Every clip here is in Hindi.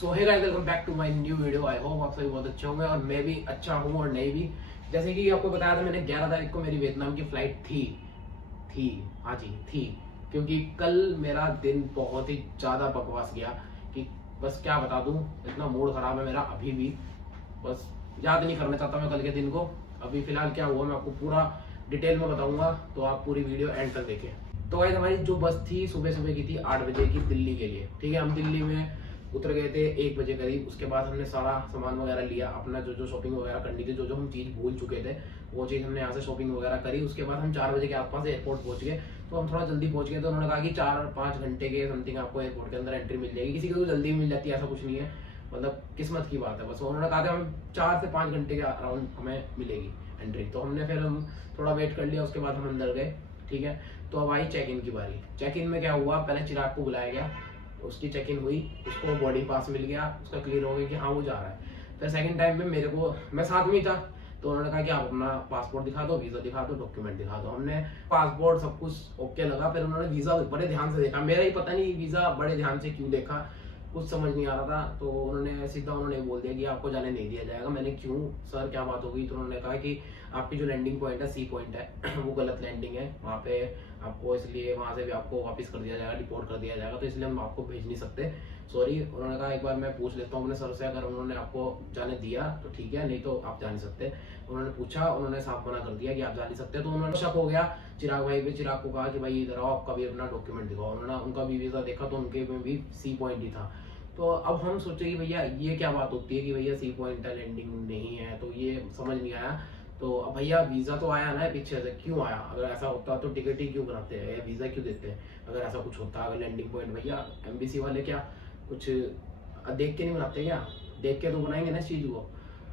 So hey guys, welcome back to my new video. I hope आप सभी बहुत अच्छे होंगे और मैं भी अच्छा हूँ और नहीं भी। जैसे कि आपको बताया था मैंने 11 तारीख को मेरी वियतनाम की फ्लाइट थी। हाँ जी थी, क्योंकि कल मेरा दिन बहुत ही ज़्यादा बकवास गया कि बस क्या बता दूँ, इतना मूड ख़राब है मेरा अभी भी। बस याद नहीं करना चाहता मैं कल के दिन को। अभी फ़िलहाल क्या हुआ मैं आपको पूरा डिटेल में बताऊँगा, तो आप पूरी वीडियो एंड तक देखें। तो गाइस हमारी जो बस थी सुबह सुबह की थी 8 बजे की दिल्ली के लिए। ठीक है, हम दिल्ली में उतर गए थे 1 बजे करीब। उसके बाद हमने सारा सामान वगैरह लिया, अपना जो जो शॉपिंग वगैरह करनी थी, जो जो हम चीज़ भूल चुके थे वो चीज़ हमने यहाँ से शॉपिंग वगैरह करी। उसके बाद हम 4 बजे के आसपास एयरपोर्ट पहुँच गए। तो हम थोड़ा जल्दी पहुँच गए, तो उन्होंने कहा कि 4-5 घंटे के समथिंग आपको एयरपोर्ट के अंदर एंट्री मिल जाएगी। किसी को तो जल्दी मिल जाती है, ऐसा कुछ नहीं है, मतलब किस्मत की बात है। बस उन्होंने कहा कि हमें 4 से 5 घंटे के अराउंड हमें मिलेगी एंट्री। तो हमने फिर हम थोड़ा वेट कर लिया, उसके बाद हम अंदर गए। ठीक है, तो अब आई चेक इन की बारी। चेक इन में क्या हुआ, पहले चिराग को बुलाया गया, उसकी चेक इन हुई, उसको बॉर्डिंग पास मिल गया, उसका क्लियर हो गया कि हाँ वो जा रहा है। फिर सेकंड टाइम में मेरे को, मैं साथ में ही था, तो उन्होंने कहा कि आप अपना पासपोर्ट दिखा दो, वीज़ा दिखा दो, डॉक्यूमेंट दिखा दो। हमने पासपोर्ट सब कुछ ओके लगा। फिर उन्होंने वीज़ा बड़े ध्यान से देखा, मेरा ही पता नहीं वीज़ा बड़े ध्यान से क्यों देखा, कुछ समझ नहीं आ रहा था। तो उन्होंने सीधा बोल दिया कि आपको जाने नहीं दिया जाएगा। मैंने क्यों सर, क्या बात हो गई? तो उन्होंने कहा कि आपकी जो लैंडिंग पॉइंट है, सी पॉइंट है वो गलत लैंडिंग है वहाँ पे, आपको इसलिए वहाँ से भी आपको वापस कर दिया जाएगा, डिपोर्ट कर दिया जाएगा, तो इसलिए हम आपको भेज नहीं सकते, सॉरी। उन्होंने कहा एक बार मैं पूछ लेता हूँ अपने सर से, अगर उन्होंने आपको जाने दिया तो ठीक है, नहीं तो आप जा नहीं सकते। उन्होंने पूछा, उन्होंने साफ मना कर दिया कि आप जा नहीं सकते। तो उन्होंने शक हो गया चिराग भाई पे। चिराग को कहा कि भाई इधर आओ, आपका भी अपना डॉक्यूमेंट दिखाओ। उन्होंने उनका भी वीज़ा देखा तो उनके में भी सी पॉइंट ही था। तो अब हम सोचे कि भैया ये क्या बात होती है कि भैया सी पॉइंट है, लैंडिंग नहीं है, तो ये समझ नहीं आया। तो अब भैया वीज़ा तो आया ना पीछे से, क्यों आया? अगर ऐसा होता तो टिकट ही क्यों बनाते हैं या वीज़ा क्यों देते हैं? अगर ऐसा कुछ होता, अगर लैंडिंग पॉइंट, भैया एमबीसी वाले क्या कुछ देख के नहीं बनाते क्या? देख के तो बनाएंगे ना इस चीज़ को।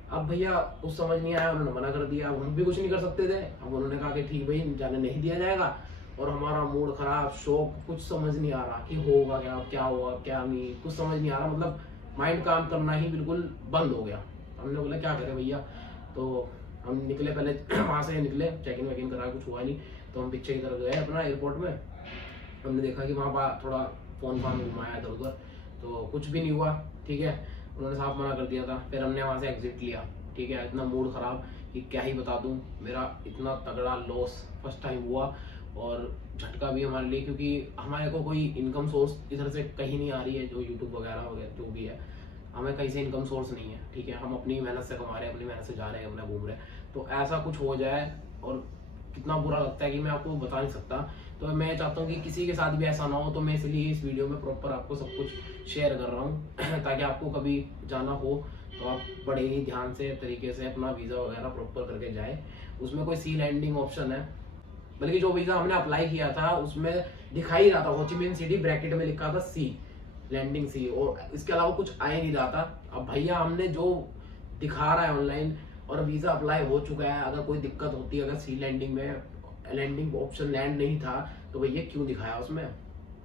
अब भैया कुछ समझ नहीं आया, उन्होंने मना कर दिया। अब हम भी कुछ नहीं कर सकते थे। अब उन्होंने कहा कि ठीक भाई, जाने नहीं दिया जाएगा। और हमारा मूड खराब, शौक, कुछ समझ नहीं आ रहा कि होगा क्या, क्या हुआ क्या नहीं, कुछ समझ नहीं आ रहा। मतलब माइंड काम करना ही बिल्कुल बंद हो गया। हमने बोला क्या करें भैया। तो हम निकले, पहले वहाँ से निकले, चेक इन वेक इन करा, कुछ हुआ नहीं। तो हम पीछे की तरफ गए अपना एयरपोर्ट में। हमने देखा कि वहाँ पर थोड़ा फोन फान घुमाया इधर उधर, तो कुछ भी नहीं हुआ। ठीक है, उन्होंने साफ मना कर दिया था। फिर हमने वहाँ से एग्जिट लिया। ठीक है, इतना मूड खराब कि क्या ही बता दूँ, मेरा इतना तगड़ा लॉस फर्स्ट टाइम हुआ और झटका भी हमारे लिए, क्योंकि हमारे को कोई इनकम सोर्स इधर से कहीं नहीं आ रही है, जो यूट्यूब वगैरह वगैरह जो भी है, हमें कहीं से इनकम सोर्स नहीं है। ठीक है, हम अपनी मेहनत से कमा रहे हैं, अपनी मेहनत से जा रहे हैं, अपना घूम रहे हैं, तो ऐसा कुछ हो जाए और कितना बुरा लगता है कि मैं आपको बता नहीं सकता। तो मैं चाहता हूँ कि किसी के साथ भी ऐसा ना हो, तो मैं इसलिए इस वीडियो में प्रॉपर आपको सब कुछ शेयर कर रहा हूँ ताकि आपको कभी जाना हो तो आप बड़े ही ध्यान से तरीके से अपना वीज़ा वगैरह प्रॉपर करके जाए। उसमें कोई सी लैंडिंग ऑप्शन है, बल्कि जो वीज़ा हमने अप्लाई किया था उसमें दिखा ही रहा था हो ची मिन सिटी, ब्रैकेट में लिखा था सी लैंडिंग सी, और इसके अलावा कुछ आ ही नहीं रहा था। अब भैया हमने जो दिखा रहा है ऑनलाइन और वीज़ा अप्लाई हो चुका है, अगर कोई दिक्कत होती है, अगर सी लैंडिंग में लैंडिंग ऑप्शन लैंड नहीं था, तो भैया क्यों दिखाया उसमें?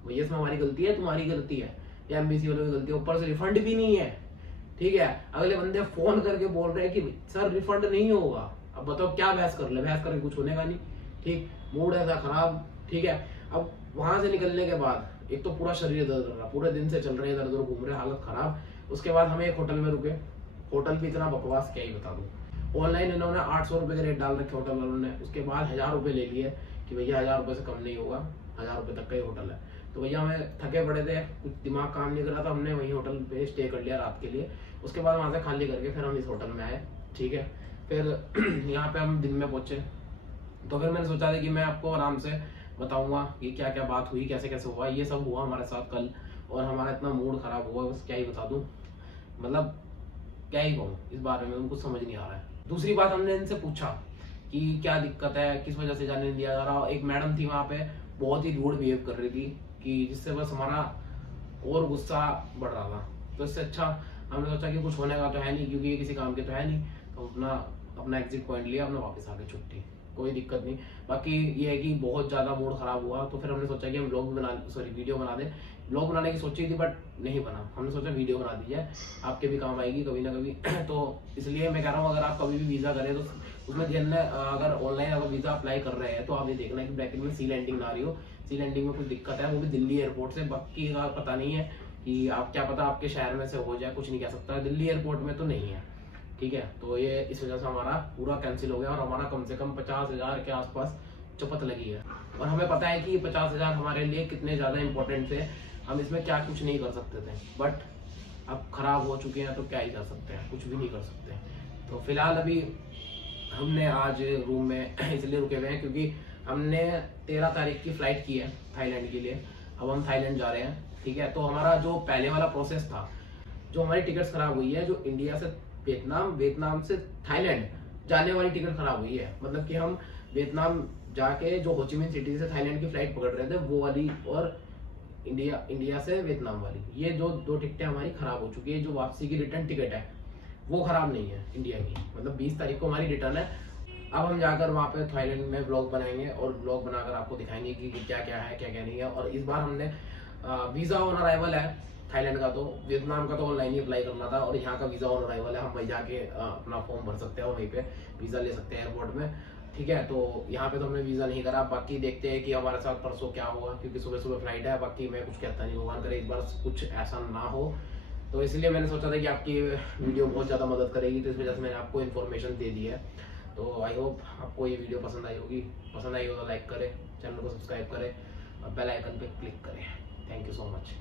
भैया इसमें हमारी गलती है, तुम्हारी गलती है, या एमबीसी वालों की गलती है? ऊपर से रिफंड भी नहीं है। ठीक है, अगले बंदे फोन करके बोल रहे हैं कि सर रिफंड नहीं होगा। अब बताओ क्या बहस कर ले, बहस करके कुछ होने का नहीं। ठीक, मूड ऐसा खराब। ठीक है, अब वहां से निकलने के बाद एक तो पूरा शरीर दर्द कर रहा, पूरे दिन से चल रहे हैं, इधर उधर घूम रहे, हालत खराब। उसके बाद हमें एक होटल में रुके। होटल भी इतना बकवास, क्या ही बता दूं। ऑनलाइन इन्होंने 800 रुपये के रेट डाल रखे होटल वालों ने, उसके बाद 1000 रुपये ले लिए कि भैया 1000 रुपये से कम नहीं होगा, 1000 रुपये तक का ही होटल है। तो भैया हमें थके पड़े थे, कुछ दिमाग काम नहीं कर रहा था, हमने वहीं होटल पे स्टे कर लिया रात के लिए। उसके बाद वहाँ से खाली करके फिर हम इस होटल में आए। ठीक है, फिर यहाँ पे हम दिन में पहुँचे। तो फिर मैंने सोचा था कि मैं आपको आराम से बताऊंगा कि क्या क्या बात हुई, कैसे कैसे हुआ। ये सब हुआ हमारे साथ कल, और हमारा इतना मूड खराब हुआ, बस क्या ही बता दूं, मतलब क्या ही कहूँ इस बारे में, उनको समझ नहीं आ रहा है। दूसरी बात, हमने इनसे पूछा कि क्या दिक्कत है, किस वजह से जाने नहीं दिया जा रहा। एक मैडम थी वहाँ पे, बहुत ही रूड बिहेव कर रही थी, कि जिससे बस हमारा और गुस्सा बढ़ रहा था। तो इससे अच्छा हमने सोचा कि कुछ होने का तो है नहीं, क्योंकि ये किसी काम के तो है नहीं, तो अपना अपना एग्जिट पॉइंट लिया, अपना वापस आ गए, छुट्टी, कोई दिक्कत नहीं। बाकी ये है कि बहुत ज़्यादा मूड खराब हुआ, तो फिर हमने सोचा कि हम वीडियो बना दें। ब्लॉग बनाने की सोची थी बट नहीं बना, हमने सोचा वीडियो बना दी जाए, आपके भी काम आएगी कभी ना कभी। तो इसलिए मैं कह रहा हूँ, अगर आप कभी भी वीज़ा करें तो उसमें ध्यान, अगर ऑनलाइन अगर वीज़ा अप्लाई कर रहे हैं तो आप ये देखना है कि ब्रैकेट में सी लैंडिंग ना रही हो। सी लैंडिंग में कुछ दिक्कत है, वो भी दिल्ली एयरपोर्ट से, बाकी का पता नहीं है कि आप क्या पता आपके शहर में से हो जाए, कुछ नहीं कह सकता, दिल्ली एयरपोर्ट में तो नहीं है, ठीक है। तो ये इस वजह से हमारा पूरा कैंसिल हो गया और हमारा कम से कम 50,000 के आसपास चुपत लगी है। और हमें पता है कि 50,000 हमारे लिए कितने ज़्यादा इंपॉर्टेंट थे, हम इसमें क्या कुछ नहीं कर सकते थे, बट अब खराब हो चुके हैं तो क्या ही कर सकते हैं, कुछ भी नहीं कर सकते। तो फिलहाल अभी हमने आज रूम में इसलिए रुके हुए हैं क्योंकि हमने 13 तारीख की फ्लाइट की है थाईलैंड के लिए। अब हम थाईलैंड जा रहे हैं, ठीक है। तो हमारा जो पहले वाला प्रोसेस था, जो हमारी टिकट्स खराब हुई है, जो इंडिया से वियतनाम, वियतनाम से थाईलैंड जाने वाली टिकट खराब हुई है, मतलब कि हम वियतनाम जाके जो होचिमिन सिटी से थाईलैंड की फ्लाइट पकड़ रहे थे वो वाली, और इंडिया से वियतनाम वाली, ये जो दो टिकटें हमारी खराब हो चुकी है। जो वापसी की रिटर्न टिकट है वो खराब नहीं है इंडिया की, मतलब 20 तारीख को हमारी रिटर्न है। अब हम जाकर वहाँ पे थाईलैंड में ब्लॉग बनाएंगे और ब्लॉग बनाकर आपको दिखाएंगे कि क्या क्या है, क्या क्या नहीं है। और इस बार हमने वीज़ा ऑन अराइवल है थाईलैंड का, तो वियतनाम का तो ऑनलाइन ही अप्लाई करना था, और यहाँ का वीज़ा ऑन अराइवल है, हम वहीं जाके अपना फॉर्म भर सकते हैं और वहीं पे वीज़ा ले सकते हैं एयरपोर्ट में, ठीक है। तो यहाँ पे तो हमने वीज़ा नहीं करा, बाकी देखते हैं कि हमारे साथ परसों क्या होगा, क्योंकि सुबह सुबह फ्लाइट है। बाकी मैं कुछ कहता नहीं, भगवान करे इस बार कुछ ऐसा ना हो। तो इसलिए मैंने सोचा था कि आपकी वीडियो बहुत ज़्यादा मदद करेगी, तो इस वजह से मैंने आपको इन्फॉर्मेशन दे दी है। तो आई होप आपको ये वीडियो पसंद आई होगी, पसंद आई हो तो लाइक करें, चैनल को सब्सक्राइब करें और बेल आइकन पे क्लिक करें। Thank you so much.